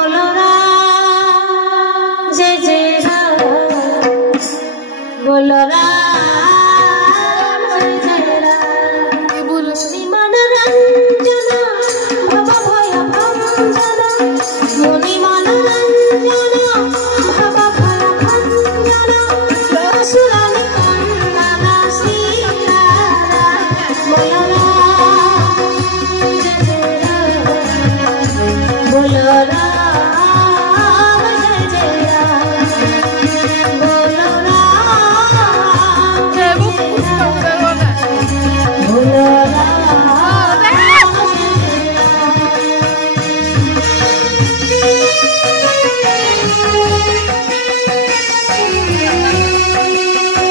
बोलो राम जय जय राम, बोलो राम जय जय राम। श्री मनोरंजन भव भय भंजन, मुनि मनोरंजन भव भय भंजन, असुर निकंदन श्री राम, बोलो राम जय जय राम, बोलो राम जय जय राम, बोलो राम जय जय राम, बोलो राम जय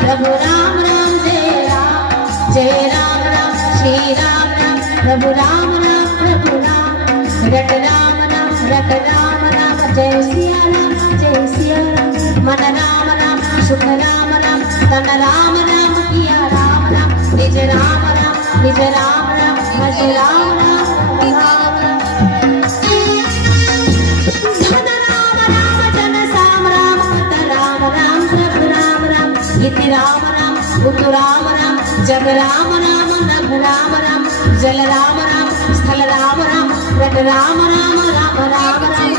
प्रभु राम राम जय राम, जय राम राम श्री राम राम, प्रभु राम राम प्रभु राम, रट राम नाम रट राम नाम, जय सिया राम जय सिया मन राम राम सुख राम राम तन राम राम किया राम राम निज राम राम निज राम राम भज राम राम राम धन राम राम जन साम राम कत राम राम प्रभु राम राम इति राम राम उत राम राम जग राम राम नभ राम राम जल राम राम स्थल राम राम रट राम राम राम राम राम